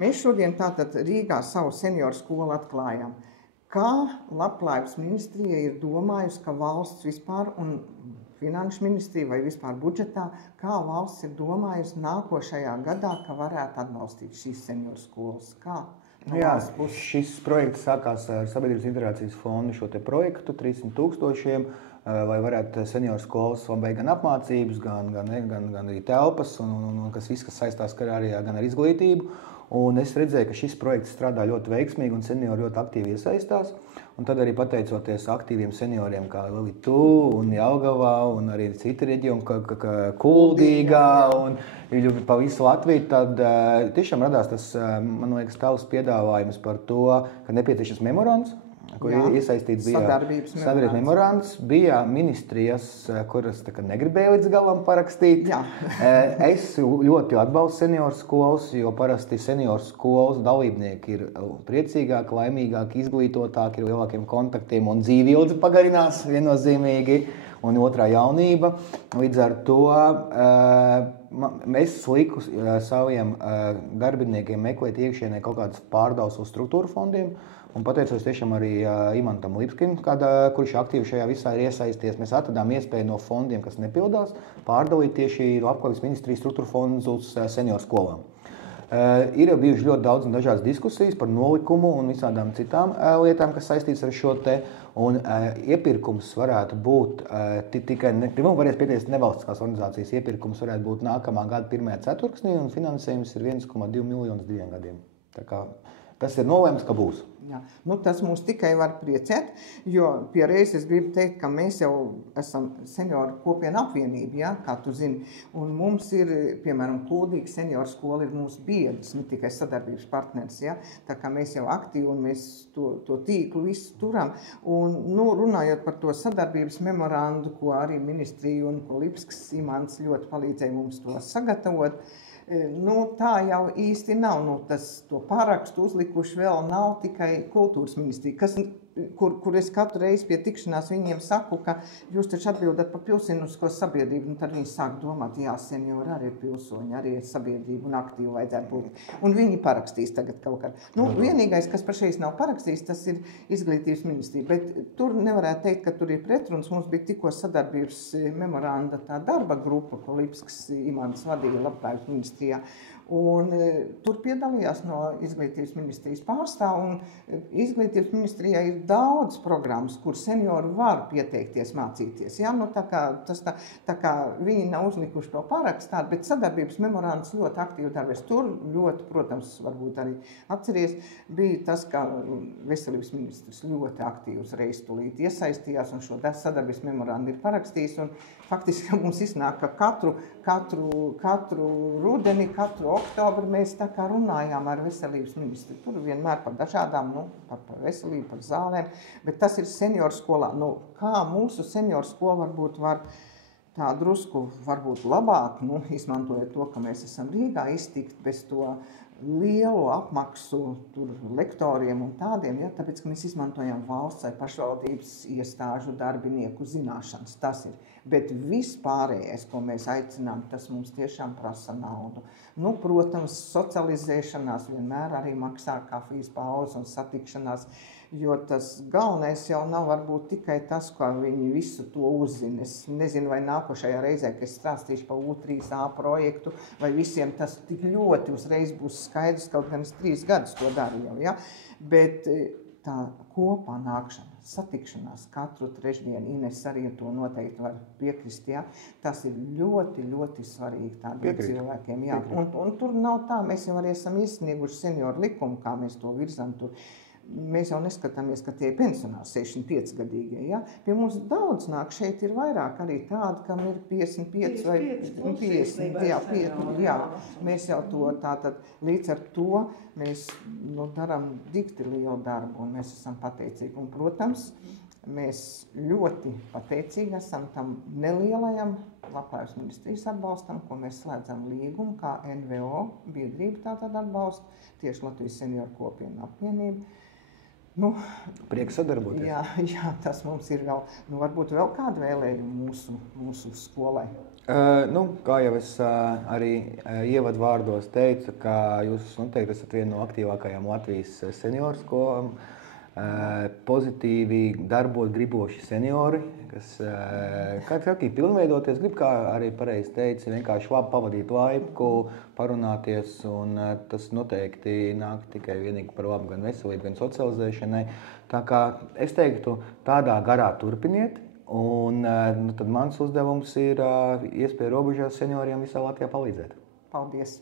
Mēs šodien tātad Rīgā savu senioru skolu atklājām. Kā Labklājības ministrija ir domājusi, ka valsts vispār un Finanšu ministrija vai vispār budžetā, kā valsts ir domājusi nākošajā gadā, ka varētu atbalstīt šīs senioru skolas? Kā? Jā, šis projekts sākās ar Sabiedrības integrācijas fondu šo te projektu 300 000, lai varētu senioru skolas pabeigt gan apmācības, gan arī telpas, un kas viss, kas saistās arī gan ar izglītību. Un es redzēju, ka šis projekts strādā ļoti veiksmīgi un seniori ļoti aktīvi iesaistās. Un tad arī pateicoties aktīviem senioriem kā Litu un Jelgavā un arī citi reģioni, kā Kuldīgā un pa visu Latviju, tad tiešām radās tas, man liekas, tavs piedāvājums par to, ka nepieciešams memorands, kur iesaistīts bija sadarbības memorands, bija ministrijas, kuras negribēja līdz galam parakstīt. Es ļoti atbalstu senioru skolas, jo parasti senioru skolas dalībnieki ir priecīgāki, laimīgāki, izglītotāki, ir lielākiem kontaktiem un dzīve ilgi pagarinās viennozīmīgi, un otrā jaunība. Līdz ar to es liku saviem darbiniekiem meklēt iekšienē kaut kādas pārdevus uz struktūru fondiem. Un pateicos tiešām arī Imantam Lipskim, kurš aktīvi šajā visā ir iesaisties. Mēs atradām iespēju no fondiem, kas nepildās, pārdalīt tieši Labklājības ministrijas struktūra fondus uz senioru skolām. Ir jau bijuši ļoti daudz un dažādas diskusijas par nolikumu un visādām citām lietām, kas saistīts ar šo te. Un iepirkums varētu būt tikai, pirmā varēs pieteikties nevalstiskās organizācijas, iepirkums varētu būt nākamā gada 1. ceturksnī un finansējums ir 1,2 miljonus 2 gadiem. Tā kā tas ir nolēmts, ka būs. Jā. Tas mūs tikai var priecēt, jo pierreiz es gribu teikt, ka mēs jau esam senioru kopienu apvienība, ja, kā tu zini. Un mums ir, piemēram, Kuldīga senioru skola ir mūsu biedrs, ne tikai sadarbības partneris. Ja. Tā kā mēs jau aktīvi un mēs to tīklu visu turam. Un, runājot par to sadarbības memorandu, ko arī ministrija un ko Lipskis Imants ļoti palīdzēja mums to sagatavot, tā jau īsti nav. To parakstu uzlikuši vēl nav tikai kultūras ministrija, kur es katru reizi pie tikšanās viņiem saku, ka jūs taču atbildat par pilsonisko sabiedrību, un tad viņi sāk domāt, jā, seniori arī ir pilsoņi, arī ir sabiedrība un aktīvi vajadzētu būt. Un viņi parakstīs tagad kaut kā. Vienīgais, kas pašreiz nav parakstījis, tas ir izglītības ministrija, bet tur nevarētu teikt, ka tur ir pretruns. Mums bija tikko sadarbības memoranda tā darba grupa, ko Lipskis Imants vadīja Labklājības ministrijā. Un tur piedalījās no izglītības ministrijas pārstāv, un izglītības ministrijā ir daudz programmas, kur seniori var pieteikties mācīties. Ja? Tā kā viņi nav uzlikuši to parakstāt, bet sadarbības memorands ļoti aktīvi darbojas. Tur ļoti, protams, varbūt arī atceries, bija tas, ka veselības ministrs ļoti aktīvi uzreiz tūlīt iesaistījās un šo sadarbības memorandu ir parakstījis. Un faktiski mums iznāk, ka katru rudeni, katru oktobri mēs tā kā runājām ar veselības ministru. Tur vienmēr par dažādām, par veselību, par zālēm, bet tas ir senioru skolā. Kā mūsu senioru skola varbūt var tā drusku varbūt labāk, izmantojot to, ka mēs esam Rīgā, iztikt bez to lielu apmaksu tur lektoriem un tādiem, ja, tāpēc, ka mēs izmantojam valsts vai pašvaldības iestāžu darbinieku zināšanas. Tas ir. Bet vispārējais, ko mēs aicinām, tas mums tiešām prasa naudu. Protams, socializēšanās vienmēr arī maksā kafijas pauzes un satikšanās, jo tas galvenais jau nav varbūt tikai tas, ko viņi visu to uzzina. Es nezinu, vai nākošajā reizē, kad es stāstīšu par U3A projektu, vai visiem tas tik ļoti uzreiz būs skaidrs, kaut gan es 3 gadus to daru jau, ja? Bet tā kopā nākšana, satikšanās katru trešdienu, Ines arī to noteikti var piekrist, ja? Tas ir ļoti, ļoti svarīgi tādiem cilvēkiem. Ja? Un tur nav tā, mēs jau arī esam iesnieguši senioru likumu, kā mēs to virzam tur. Mēs jau neskatāmies, ka tie ir pensionāri 65-gadīgie. Ja? Pie mums daudz nāk, šeit ir vairāk arī tādi, kam ir 55 vai 50. Jā, mēs jau to tātad līdz ar to mēs darām dikti lielu darbu un mēs esam pateicīgi. Un, protams, mēs ļoti pateicīgi esam tam nelielajam Labklājības ministrijas atbalstam, ko mēs slēdzam līgumu, kā NVO biedrība tātad atbalsta, tieši Latvijas senioru kopienu apvienību. Nu, Prieks sadarboties. jā, tas mums ir vēl, varbūt vēl kāda vēlējuma mūsu skolai. Kā jau es arī ievadvārdos teicu, ka jūs noteikti esat viena no aktīvākajām Latvijas senioru skolām. Pozitīvi darbot griboši seniori, kas pilnveidoties grib, kā arī pareizi teica, vienkārši labi pavadīt laiku, parunāties, un tas noteikti nāk tikai vienīgi par labu gan veselību, gan socializēšanai. Tā kā es teiktu, tādā garā turpiniet, un tad mans uzdevums ir iespēja robežās senioriem visā Latvijā palīdzēt. Paldies!